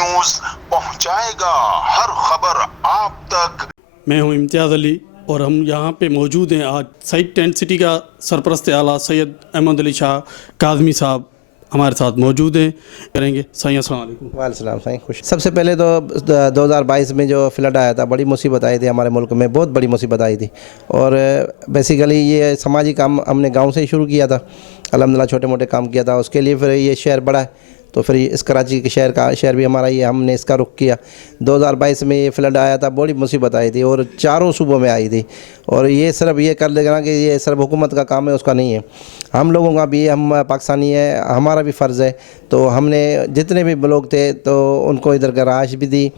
News पहुंचाएगा हर खबर आप तक। मैं हूं इम्तियाज़ अली और हम यहाँ पे मौजूद हैं आज साइट टेंट सिटी का सरपरस्त आला सैयद अहमद अली शाह काज़मी साहब हमारे साथ मौजूद हैं। करेंगे साईं अस्सलाम वालेकुम। वालेकुम साईं खुश। सबसे पहले तो 2022 में जो फ्लड आया था, बड़ी मुसीबत आई थी हमारे मुल्क में, बहुत बड़ी मुसीबत आई थी। और बेसिकली ये समाजी काम हमने गांव से ही शुरू किया था, अल्हम्दुलिल्लाह छोटे मोटे काम किया था। उसके लिए फिर ये शहर बढ़ा है, तो फिर इस कराची के शहर भी हमारा ये हमने इसका रुख किया। 2022 में ये फ्लड आया था, बड़ी मुसीबत आई थी और चारों सूबों में आई थी। और ये सिर्फ ये कर लेना कि ये सिर्फ हुकूमत का काम है, उसका नहीं है, हम लोगों का भी, हम पाकिस्तानी है, हमारा भी फ़र्ज़ है। तो हमने जितने भी लोग थे तो उनको इधर रहाइश भी दी,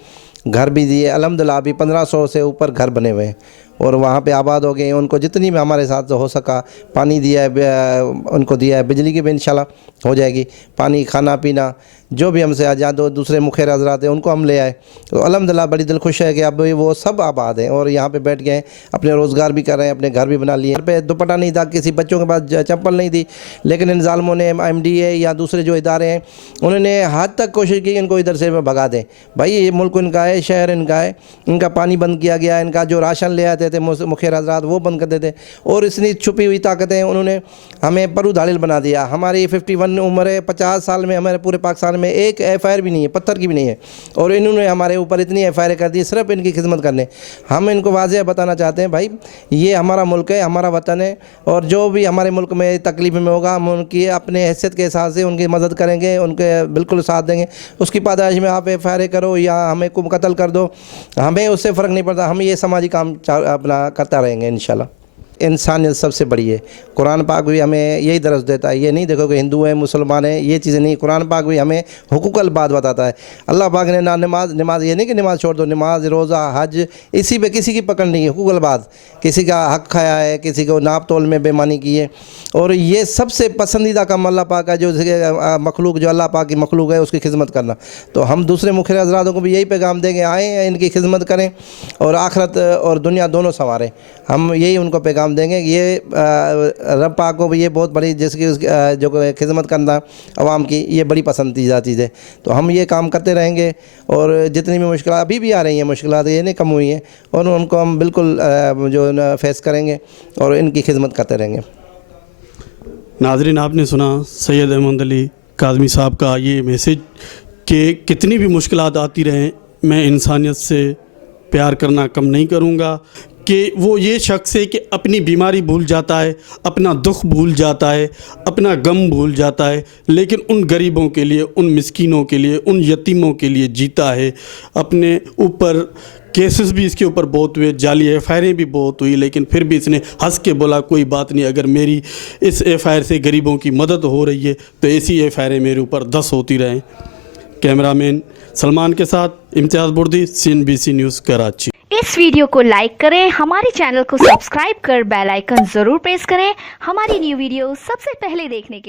घर भी दिए। अल्हम्दुलिल्लाह अभी 1500 से ऊपर घर बने हुए हैं और वहाँ पे आबाद हो गए हैं। उनको जितनी भी हमारे साथ हो सका पानी दिया है, उनको दिया है। बिजली की भी इंशाल्लाह हो जाएगी, पानी खाना पीना जो भी हमसे आज़ाद हो, दूसरे मुखिर हज़रात हैं उनको हम ले आए। तो अल्हम्दुलिल्लाह बड़ी दिल खुश है कि अब वो सब आबाद हैं और यहाँ पे बैठ गए, अपने रोज़गार भी कर रहे हैं, अपने घर भी बना लिए। घर पे दुपट्टा नहीं था, किसी बच्चों के पास चप्पल नहीं थी, लेकिन इन ज़ालिमों ने MDA या दूसरे जो इदारे हैं उन्होंने हद तक कोशिश की इनको इधर से भगा दें। भाई ये मुल्क इनका है, शहर इनका है, इनका पानी बंद किया गया, इनका जो राशन ले आते थे मुखिर हज़रात वो बंद कर देते। और इतनी छुपी हुई ताकतें उन्होंने हमें परू धाड़िल बना दिया। हमारी 51 उम्र है, 50 साल में हमारे पूरे पाकिस्तान में एक FIR भी नहीं है, पत्थर की भी नहीं है, और इन्होंने हमारे ऊपर इतनी FIR कर दी सिर्फ इनकी खिदमत करने। हम इनको वाज़ेह बताना चाहते हैं, भाई ये हमारा मुल्क है, हमारा वतन है, और जो भी हमारे मुल्क में तकलीफ में होगा हम उनकी अपने हैसियत के हिसाब से उनकी मदद करेंगे, उनके बिल्कुल साथ देंगे। उसकी पैदाइश में आप FIR करो या हमें कत्ल कर दो, हमें उससे फ़र्क नहीं पड़ता, हम ये समाजी काम अपना करता रहेंगे इंशाल्लाह। इंसानियत सबसे बड़ी है। कुरान पाक भी हमें यही दरस देता है। ये नहीं देखो कि हिंदू हैं मुसलमान हैं, ये चीज़ें नहीं। कुरान पाक भी हमें हुकूकल बात बताता है। अल्लाह पाक ने ना नमाज ये नहीं कि नमाज छोड़ दो, नमाज रोज़ा हज इसी पे किसी की पकड़ नहीं है। हुकूकल बात, किसी का हक खाया है, किसी को नाप तोल में बेईमानी की है। और ये सबसे पसंदीदा काम अल्लाह पाक का जो मखलूक, जो अल्लाह पाक की मखलूक है उसकी खिदमत करना। तो हम दूसरे मुखिर हज़रातों को भी यही पैगाम देंगे, आएँ इनकी खिदमत करें और आखिरत और दुनिया दोनों संवारें। हम यही उनको पैगाम देंगे। ये रब पाक को भी ये बहुत बड़ी जिसकी जो खिदमत करना अवाम की, ये बड़ी पसंदीदा चीज़ है। तो हम ये काम करते रहेंगे और जितनी भी मुश्किल अभी भी आ रही हैं, मुश्किलात ये नहीं कम हुई हैं, और उनको हम बिल्कुल जो फेस करेंगे और इनकी खिदमत करते रहेंगे। नाज़रीन, आपने सुना सैयद अहमद अली काज़मी साहब का ये मैसेज कि कितनी भी मुश्किलात आती रहें, मैं इंसानियत से प्यार करना कम नहीं करूँगा। कि वो ये शख्स है कि अपनी बीमारी भूल जाता है, अपना दुख भूल जाता है, अपना गम भूल जाता है, लेकिन उन गरीबों के लिए, उन मिस्कीनों के लिए, उन यतीमों के लिए जीता है। अपने ऊपर केसेस भी इसके ऊपर बहुत हुए, जाली FIR भी बहुत हुई, लेकिन फिर भी इसने हंस के बोला कोई बात नहीं, अगर मेरी इस FIR से गरीबों की मदद हो रही है तो ऐसी FIR मेरे ऊपर 10 होती रहें। कैमरामैन सलमान के साथ इम्तियाज़ बुर्दी, CNBC न्यूज़ कराची। इस वीडियो को लाइक करें, हमारे चैनल को सब्सक्राइब कर बेल आइकन जरूर प्रेस करें हमारी न्यू वीडियो सबसे पहले देखने के लिए।